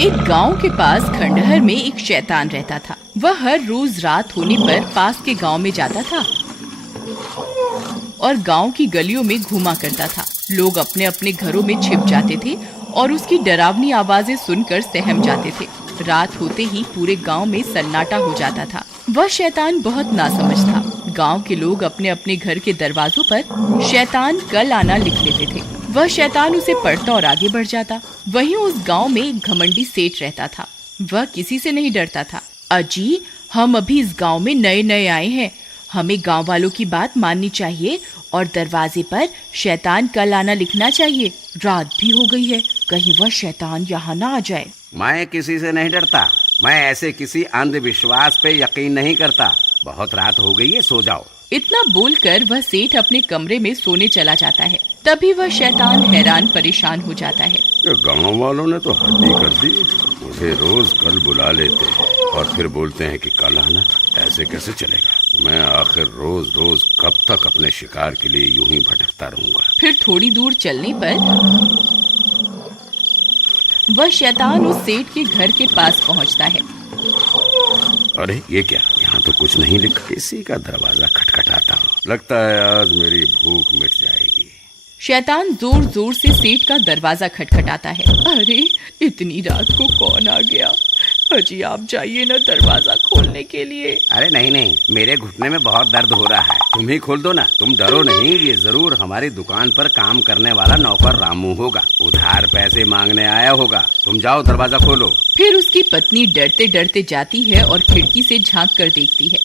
एक गांव के पास खंडहर में एक शैतान रहता था। वह हर रोज रात होने पर पास के गांव में जाता था और गांव की गलियों में घूमा करता था। लोग अपने अपने घरों में छिप जाते थे और उसकी डरावनी आवाजें सुनकर सहम जाते थे। रात होते ही पूरे गांव में सन्नाटा हो जाता था। वह शैतान बहुत नासमझ था। गांव के लोग अपने अपने घर के दरवाजों पर शैतान कल आना लिख लेते थे। वह शैतान उसे पढ़ता और आगे बढ़ जाता। वहीं उस गांव में एक घमंडी सेठ रहता था। वह किसी से नहीं डरता था। अजी, हम अभी इस गांव में नए नए आए हैं, हमें गांव वालों की बात माननी चाहिए और दरवाजे पर शैतान कल आना लिखना चाहिए। रात भी हो गई है, कहीं वह शैतान यहाँ ना आ जाए। मैं किसी से नहीं डरता। मैं ऐसे किसी अंधविश्वास पे यकीन नहीं करता। बहुत रात हो गई है, सो जाओ। इतना बोलकर वह सेठ अपने कमरे में सोने चला जाता है। तभी वह शैतान हैरान परेशान हो जाता है। गांव वालों ने तो हद ही कर दी। मुझे रोज कल बुला लेते हैं और फिर बोलते हैं कि कल आना। ऐसे कैसे चलेगा? मैं आखिर रोज रोज कब तक अपने शिकार के लिए यूं ही भटकता रहूंगा। फिर थोड़ी दूर चलने पर वह शैतान उस सेठ के घर के पास पहुंचता है। अरे ये क्या, यहाँ तो कुछ नहीं लिखा। किसी का दरवाजा खटखटाता हूँ। लगता है आज मेरी भूख मिट जाएगी। शैतान जोर जोर से सेठ का दरवाजा खटखटाता है। अरे, इतनी रात को कौन आ गया? अजी, आप जाइए ना दरवाजा खोलने के लिए। अरे नहीं, मेरे घुटने में बहुत दर्द हो रहा है। तुम ही खोल दो ना। तुम डरो नहीं, ये जरूर हमारी दुकान पर काम करने वाला नौकर रामू होगा। उधार पैसे मांगने आया होगा। तुम जाओ, दरवाजा खोलो। फिर उसकी पत्नी डरते डरते जाती है और खिड़की से झांक कर देखती है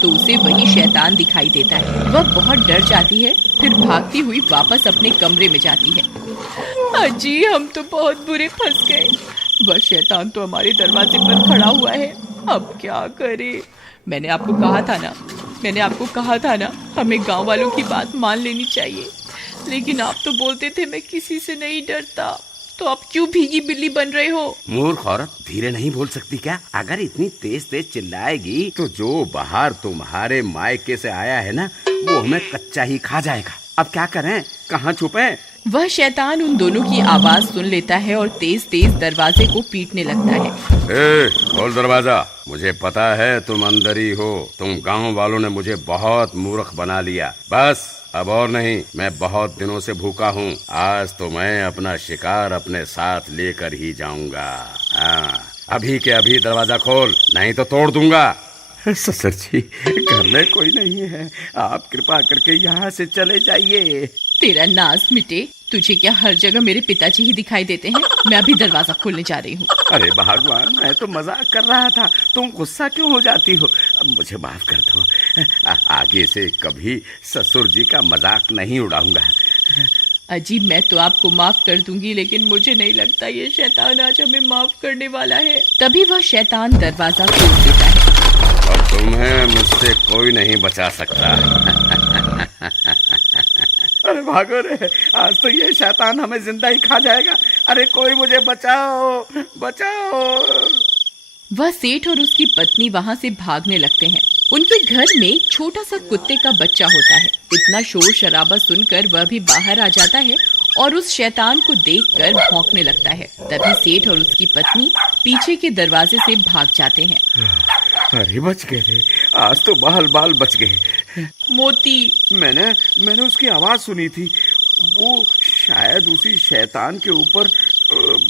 तो उसे वही शैतान दिखाई देता है। वह बहुत डर जाती है, फिर भागती हुई वापस अपने कमरे में जाती है। अजी, हम तो बहुत बुरे फंस गए। वह शैतान तो हमारे दरवाजे पर खड़ा हुआ है। अब क्या करें? मैंने आपको कहा था ना, हमें गांव वालों की बात मान लेनी चाहिए। लेकिन आप तो बोलते थे मैं किसी से नहीं डरता। तो आप क्यों भीगी बिल्ली बन रहे हो? मूर्ख औरत, धीरे नहीं बोल सकती क्या? अगर इतनी तेज तेज चिल्लाएगी तो जो बाहर तुम्हारे मायके से आया है ना, वो हमें कच्चा ही खा जाएगा। अब क्या करें? कहाँ छुपें? वह शैतान उन दोनों की आवाज सुन लेता है और तेज तेज दरवाजे को पीटने लगता है। खोल दरवाजा। मुझे पता है तुम अंदर ही हो। तुम गांव वालों ने मुझे बहुत मूर्ख बना लिया। बस अब और नहीं। मैं बहुत दिनों से भूखा हूँ। आज तो मैं अपना शिकार अपने साथ लेकर ही जाऊंगा। हाँ, अभी के अभी दरवाजा खोल, नहीं तो तोड़ दूंगा। ससुर जी, घर में कोई नहीं है। आप कृपा करके यहाँ से चले जाइए। तेरा नाज मिटे। तुझे क्या हर जगह मेरे पिताजी ही दिखाई देते हैं? मैं अभी दरवाजा खोलने जा रही हूँ। अरे भगवान, मैं तो मजाक कर रहा था। तुम गुस्सा क्यों हो जाती हो? मुझे माफ कर दो। आगे से कभी ससुर जी का मजाक नहीं उड़ाऊंगा। अजी, मैं तो आपको माफ कर दूंगी, लेकिन मुझे नहीं लगता ये शैतान आज हमें माफ करने वाला है। तभी वह शैतान दरवाजा खोल देता है। और तुम्हें मुझसे कोई नहीं बचा सकता। अरे भागो रे, आज तो ये शैतान हमें जिंदा ही खा जाएगा। अरे कोई मुझे बचाओ, बचाओ। वह सेठ और उसकी पत्नी वहाँ से भागने लगते हैं। उनके घर में छोटा सा कुत्ते का बच्चा होता है। इतना शोर शराबा सुनकर वह भी बाहर आ जाता है और उस शैतान को देखकर भौंकने लगता है। तभी सेठ और उसकी पत्नी पीछे के दरवाजे से भाग जाते हैं। अरे बच गए रे, आज तो बाल बाल बच गए। मोती, मैंने उसकी आवाज सुनी थी। वो शायद उसी शैतान के ऊपर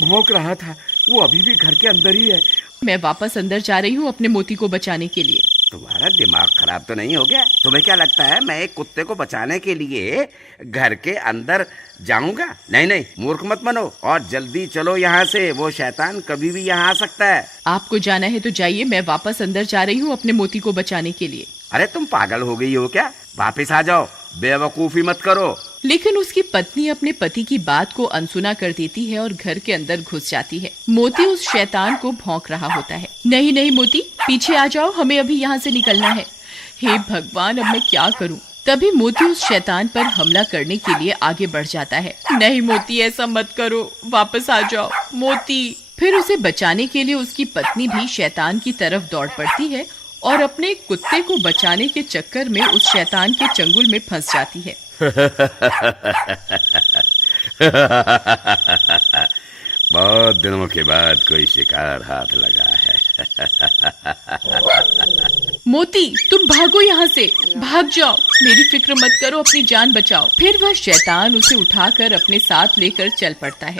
भौंक रहा था। वो अभी भी घर के अंदर ही है। मैं वापस अंदर जा रही हूँ अपने मोती को बचाने के लिए। तुम्हारा दिमाग खराब तो नहीं हो गया? तुम्हें क्या लगता है मैं एक कुत्ते को बचाने के लिए घर के अंदर जाऊंगा? नहीं, मूर्ख मत बनो और जल्दी चलो यहाँ से। वो शैतान कभी भी यहाँ आ सकता है। आपको जाना है तो जाइए, मैं वापस अंदर जा रही हूँ अपने मोती को बचाने के लिए। अरे तुम पागल हो गई हो क्या? वापस आ जाओ, बेवकूफी मत करो। लेकिन उसकी पत्नी अपने पति की बात को अनसुना कर देती है और घर के अंदर घुस जाती है। मोती उस शैतान को भौंक रहा होता है। नहीं मोती, पीछे आ जाओ, हमें अभी यहाँ से निकलना है। हे भगवान, अब मैं क्या करूँ? तभी मोती उस शैतान पर हमला करने के लिए आगे बढ़ जाता है। नहीं मोती, ऐसा मत करो, वापस आ जाओ मोती। फिर उसे बचाने के लिए उसकी पत्नी भी शैतान की तरफ दौड़ पड़ती है और अपने कुत्ते को बचाने के चक्कर में उस शैतान के चंगुल में फंस जाती है। बहुत दिनों के बाद कोई शिकार हाथ लगा है। मोती, तुम भागो यहाँ से, भाग जाओ, मेरी फिक्र मत करो, अपनी जान बचाओ। फिर वह शैतान उसे उठाकर अपने साथ लेकर चल पड़ता है।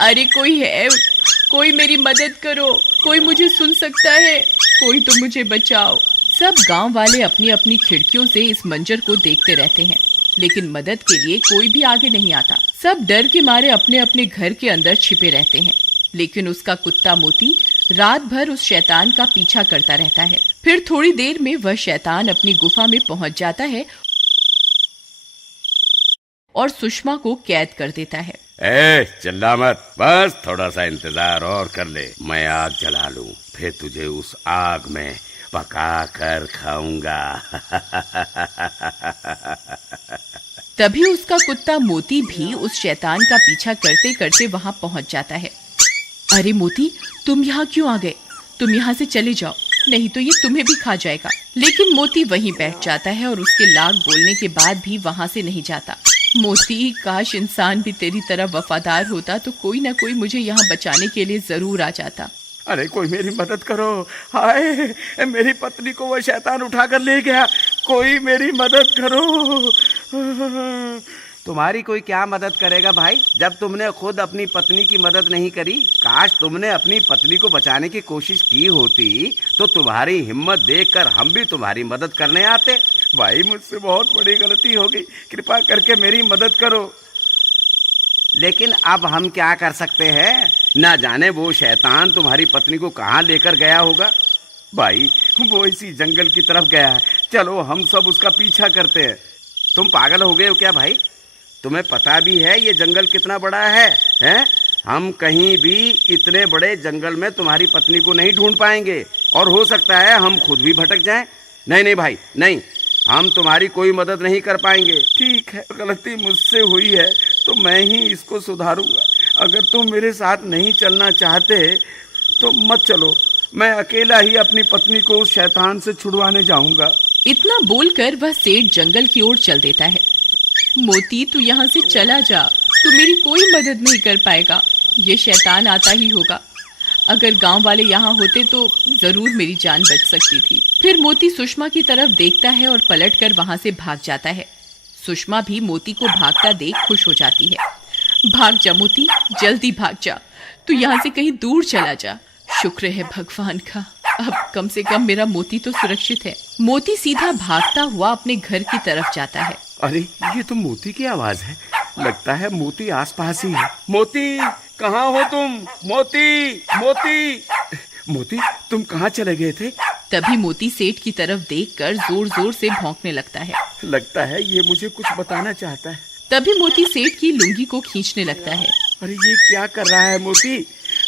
अरे कोई है, कोई मेरी मदद करो, कोई मुझे सुन सकता है, कोई तो मुझे बचाओ। सब गांव वाले अपनी अपनी खिड़कियों से इस मंजर को देखते रहते हैं, लेकिन मदद के लिए कोई भी आगे नहीं आता। सब डर के मारे अपने अपने घर के अंदर छिपे रहते हैं। लेकिन उसका कुत्ता मोती रात भर उस शैतान का पीछा करता रहता है। फिर थोड़ी देर में वह शैतान अपनी गुफा में पहुंच जाता है और सुषमा को कैद कर देता है। चिल्ला मत, बस थोड़ा सा इंतजार और कर ले। मैं आग जला लूं, फिर तुझे उस आग में पका कर खाऊंगा। तभी उसका कुत्ता मोती भी उस शैतान का पीछा करते करते वहां पहुंच जाता है। अरे मोती, तुम यहाँ क्यों आ गए? तुम यहाँ से चले जाओ, नहीं तो ये तुम्हें भी खा जाएगा। लेकिन मोती वहीं बैठ जाता है और उसके लाख बोलने के बाद भी वहां से नहीं जाता। मोती, काश इंसान भी तेरी तरह वफादार होता तो कोई ना कोई मुझे यहाँ बचाने के लिए जरूर आ जाता। अरे कोई मेरी मदद करो, हाय मेरी पत्नी को वो शैतान उठा कर ले गया, कोई मेरी मदद करो। तुम्हारी कोई क्या मदद करेगा भाई, जब तुमने खुद अपनी पत्नी की मदद नहीं करी। काश तुमने अपनी पत्नी को बचाने की कोशिश की होती तो तुम्हारी हिम्मत देखकर हम भी तुम्हारी मदद करने आते। भाई मुझसे बहुत बड़ी गलती हो गई, कृपा करके मेरी मदद करो। लेकिन अब हम क्या कर सकते हैं, ना जाने वो शैतान तुम्हारी पत्नी को कहाँ लेकर गया होगा। भाई वो इसी जंगल की तरफ गया है, चलो हम सब उसका पीछा करते हैं। तुम पागल हो गए हो क्या भाई? तुम्हें पता भी है ये जंगल कितना बड़ा है, हैं? हम कहीं भी इतने बड़े जंगल में तुम्हारी पत्नी को नहीं ढूंढ पाएंगे और हो सकता है हम खुद भी भटक जाएं। नहीं नहीं भाई नहीं, हम तुम्हारी कोई मदद नहीं कर पाएंगे। ठीक है, गलती मुझसे हुई है तो मैं ही इसको सुधारूंगा। अगर तुम मेरे साथ नहीं चलना चाहते तो मत चलो, मैं अकेला ही अपनी पत्नी को उस शैतान से छुड़वाने जाऊंगा। इतना बोलकर वह सेठ जंगल की ओर चल देता है। मोती, तू यहाँ से चला जा, तू मेरी कोई मदद नहीं कर पाएगा, ये शैतान आता ही होगा। अगर गांव वाले यहाँ होते तो जरूर मेरी जान बच सकती थी। फिर मोती सुषमा की तरफ देखता है और पलटकर वहां से भाग जाता है। सुषमा भी मोती को भागता देख खुश हो जाती है। भाग जा मोती, जल्दी भाग जा, तू यहाँ से कहीं दूर चला जा। शुक्र है भगवान का, अब कम से कम मेरा मोती तो सुरक्षित है। मोती सीधा भागता हुआ अपने घर की तरफ जाता है। अरे ये तो मोती की आवाज है, लगता है मोती आसपास ही है। मोती, कहाँ हो तुम? मोती, मोती, मोती, तुम कहाँ चले गए थे? तभी मोती सेठ की तरफ देखकर जोर जोर से भौंकने लगता है। लगता है ये मुझे कुछ बताना चाहता है। तभी मोती सेठ की लुंगी को खींचने लगता है। अरे ये क्या कर रहा है मोती?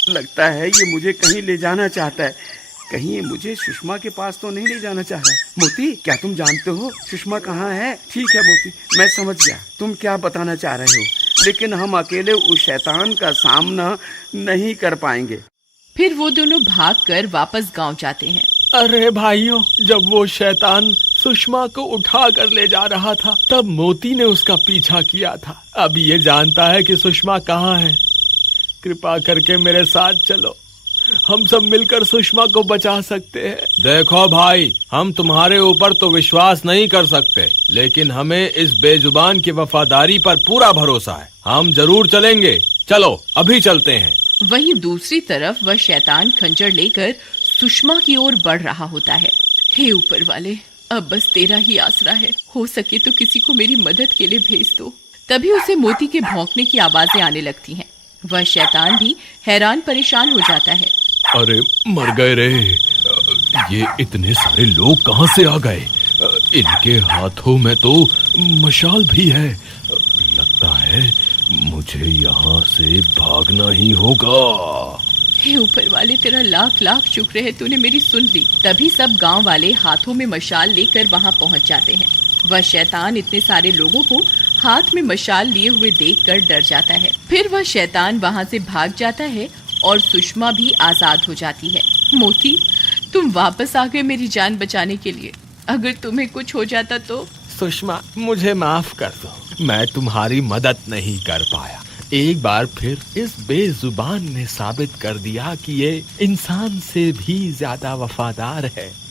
लगता है ये मुझे कहीं ले जाना चाहता है। कहीं ये मुझे सुषमा के पास तो नहीं ले जाना चाह रहा। मोती, क्या तुम जानते हो सुषमा कहाँ है? ठीक है मोती, मैं समझ गया तुम क्या बताना चाह रहे हो, लेकिन हम अकेले उस शैतान का सामना नहीं कर पाएंगे। फिर वो दोनों भागकर वापस गांव जाते हैं। अरे भाइयों, जब वो शैतान सुषमा को उठा कर ले जा रहा था तब मोती ने उसका पीछा किया था। अब ये जानता है कि सुषमा कहाँ है। कृपा करके मेरे साथ चलो, हम सब मिलकर सुषमा को बचा सकते हैं। देखो भाई, हम तुम्हारे ऊपर तो विश्वास नहीं कर सकते, लेकिन हमें इस बेजुबान की वफादारी पर पूरा भरोसा है। हम जरूर चलेंगे, चलो अभी चलते हैं। वहीं दूसरी तरफ वह शैतान खंजर लेकर सुषमा की ओर बढ़ रहा होता है। हे ऊपर वाले, अब बस तेरा ही आसरा है, हो सके तो किसी को मेरी मदद के लिए भेज दो। तभी उसे मोती के भौंकने की आवाजें आने लगती हैं। वह शैतान भी हैरान परेशान हो जाता है। अरे मर गए रे, ये इतने सारे लोग कहाँ से आ गए? इनके हाथों में तो मशाल भी है। लगता है मुझे यहाँ से भागना ही होगा। हे ऊपर वाले, तेरा लाख लाख शुक्र है, तूने मेरी सुन ली। तभी सब गांव वाले हाथों में मशाल लेकर वहां पहुंच जाते हैं। वह शैतान इतने सारे लोगों को हाथ में मशाल लिए हुए देखकर डर जाता है। फिर वह शैतान वहां से भाग जाता है और सुषमा भी आजाद हो जाती है। मोती, तुम वापस आ गए मेरी जान बचाने के लिए। अगर तुम्हें कुछ हो जाता तो? सुषमा, मुझे माफ कर दो, मैं तुम्हारी मदद नहीं कर पाया, एक बार फिर इस बेजुबान ने साबित कर दिया कि ये इंसान से भी ज्यादा वफादार है।